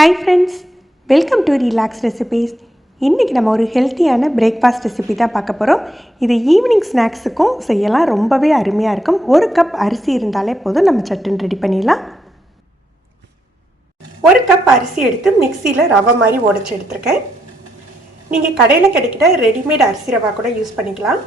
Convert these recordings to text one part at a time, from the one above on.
Hi friends, welcome to relax recipes. இன்றைக்கி நம்ம ஒரு ஹெல்த்தியான பிரேக்ஃபாஸ்ட் ரெசிபி தான் பார்க்க போகிறோம். இது ஈவினிங் ஸ்நாக்ஸுக்கும் செய்யலாம், ரொம்பவே அருமையாக இருக்கும். ஒரு கப் அரிசி இருந்தாலே போதும், நம்ம சட்டுன்னு ரெடி பண்ணிடலாம். ஒரு கப் அரிசி எடுத்து மிக்சியில் ரவை மாதிரி உடச்சி எடுத்துருக்கேன். நீங்கள் கடையில் கிடைக்கிற ரெடிமேட் அரிசி ரவா கூட யூஸ் பண்ணிக்கலாம்.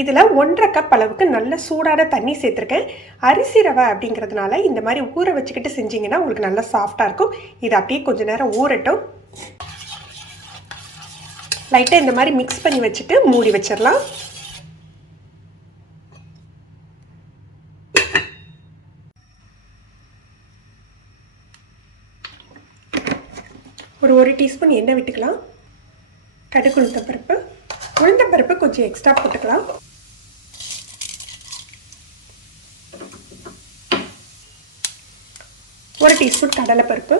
இதில் 1.5 கப் அளவுக்கு நல்ல சூடான தண்ணி சேர்த்துருக்கேன். அரிசி ரவை அப்படிங்கிறதுனால இந்த மாதிரி ஊற வச்சுக்கிட்டு செஞ்சிங்கன்னா உங்களுக்கு நல்லா சாஃப்டாக இருக்கும். இது அப்படியே கொஞ்சம் நேரம் ஊறட்டும். லைட்டாக இந்த மாதிரி மிக்ஸ் பண்ணி வச்சுட்டு மூடி வச்சிடலாம். ஒரு டீஸ்பூன் எண்ணெய் விட்டுக்கலாம். கடுகு உளுந்தம்பருப்பு கொஞ்சம் எக்ஸ்ட்ரா போட்டுக்கலாம். ஒரு டீஸ்பூன் கடலைப்பருப்பு,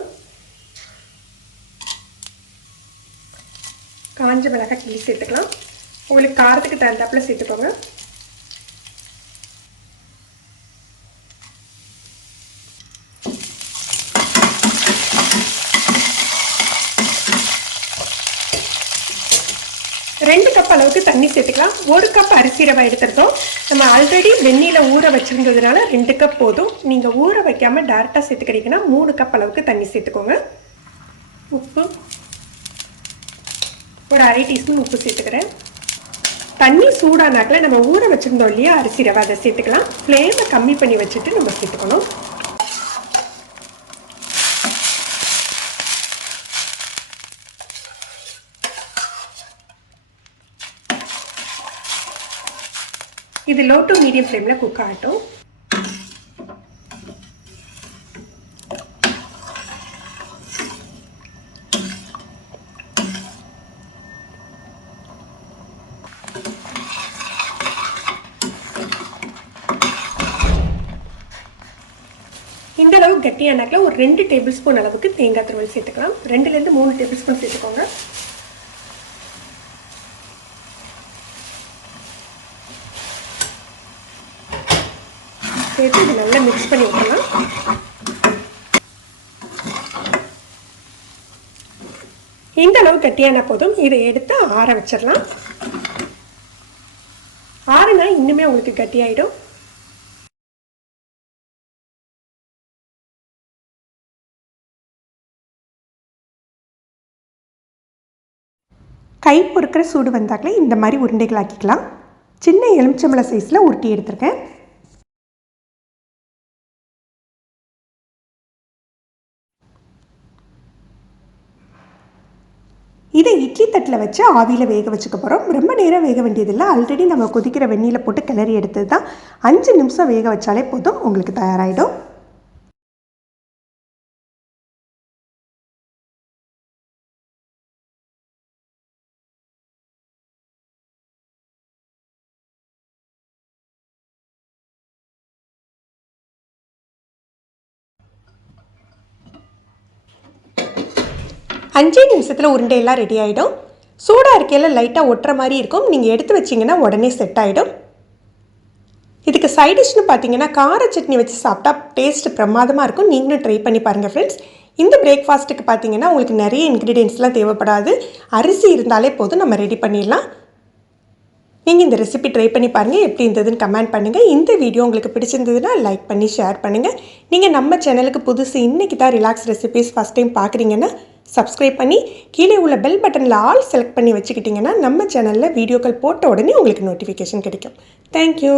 காஞ்ச மிளகாய் கிள்ளி சேர்த்துக்கலாம். உங்களுக்கு காரத்துக்கு தகுந்தாப்புல சேர்த்துக்கோங்க. ரெண்டு கப் அளவுக்கு தண்ணி சேர்த்துக்கலாம். ஒரு கப் அரிசி ரவை எடுத்துருக்கோம். நம்ம ஆல்ரெடி வெந்நீரில் ஊற வச்சுருந்ததுனால 2 கப் போதும். நீங்கள் ஊற வைக்காமல் டேரெக்டாக சேர்த்துக்கிறீங்கன்னா 3 கப் அளவுக்கு தண்ணி சேர்த்துக்கோங்க. உப்பு ஒரு 1/2 டீஸ்பூன் உப்பு சேர்த்துக்கிறேன். தண்ணி சூடானாக்கில் நம்ம ஊற வச்சுருந்தோம் இல்லையா அரிசி ரவை, அதை சேர்த்துக்கலாம். ஃப்ளேமை கம்மி பண்ணி வச்சுட்டு நம்ம சேர்த்துக்கணும். இது லோ டு மீடியம் ஃப்ளேமில் குக் ஆகட்டும். இந்த அளவு கட்டியானாக்கில் ஒரு 2 டேபிள் ஸ்பூன் அளவுக்கு தேங்காய் துருவல் சேர்த்துக்கலாம். 2லேருந்து 3 டேபிள் ஸ்பூன் சேர்த்துக்கோங்க. சேர்த்து இது நல்லா மிக்ஸ் பண்ணி விட்டுலாம். இந்த அளவு கட்டியான போதும் இதை எடுத்து ஆற வச்சிடலாம். ஆறுனா இன்னுமே உங்களுக்கு கட்டியாயிடும். கை பொறுக்கிற சூடு வந்தாக்களே இந்த மாதிரி உருண்டைகள் ஆக்கிக்கலாம். சின்ன எலுமிச்சம்பழ சைஸில் உருட்டி எடுத்துருக்கேன். இதை இட்லி தட்டில் வச்சு ஆவியில் வேக வச்சுக்க போகிறோம். ரொம்ப நேரம் வேக வேண்டியதில்லை. ஆல்ரெடி நம்ம கொதிக்கிற வெந்நீரில் போட்டு கிளறி எடுத்தது தான். 5 நிமிஷம் வேக வச்சாலே போதும், உங்களுக்கு தயாராகிடும். அஞ்சே நிமிஷத்தில் உருண்டையெல்லாம் ரெடி ஆகிடும். சூடாக இருக்கையில் லைட்டாக ஒட்டுற மாதிரி இருக்கும். நீங்கள் எடுத்து வச்சிங்கன்னா உடனே செட் ஆகிடும். இதுக்கு சைடிஷ்னு பார்த்தீங்கன்னா கார சட்னி வச்சு சாப்பிட்டா டேஸ்ட் பிரமாதமாக இருக்கும். நீங்களும் ட்ரை பண்ணி பாருங்கள் ஃப்ரெண்ட்ஸ். இந்த பிரேக்ஃபாஸ்ட்டுக்கு பார்த்தீங்கன்னா உங்களுக்கு நிறைய இன்க்ரீடியன்ஸ்லாம் தேவைப்படாது. அரிசி இருந்தாலே போதும், நம்ம ரெடி பண்ணிடலாம். நீங்கள் இந்த ரெசிபி ட்ரை பண்ணி பாருங்கள், எப்படி இருந்ததுன்னு கமெண்ட் பண்ணுங்கள். இந்த வீடியோ உங்களுக்கு பிடிச்சிருந்ததுன்னா லைக் பண்ணி ஷேர் பண்ணுங்கள். நீங்கள் நம்ம சேனலுக்கு புதுசு, இன்றைக்கி தான் ரிலாக்ஸ் ரெசிபீஸ் ஃபஸ்ட் டைம் பார்க்குறீங்கன்னா சப்ஸ்கிரைப் பண்ணி கீழே உள்ள பெல் பட்டனில் ஆல் செலக்ட் பண்ணி வச்சுக்கிட்டிங்கன்னா நம்ம சேனலில் வீடியோக்கள் போட்ட உடனே உங்களுக்கு நோட்டிஃபிகேஷன் கிடைக்கும். தேங்க்யூ.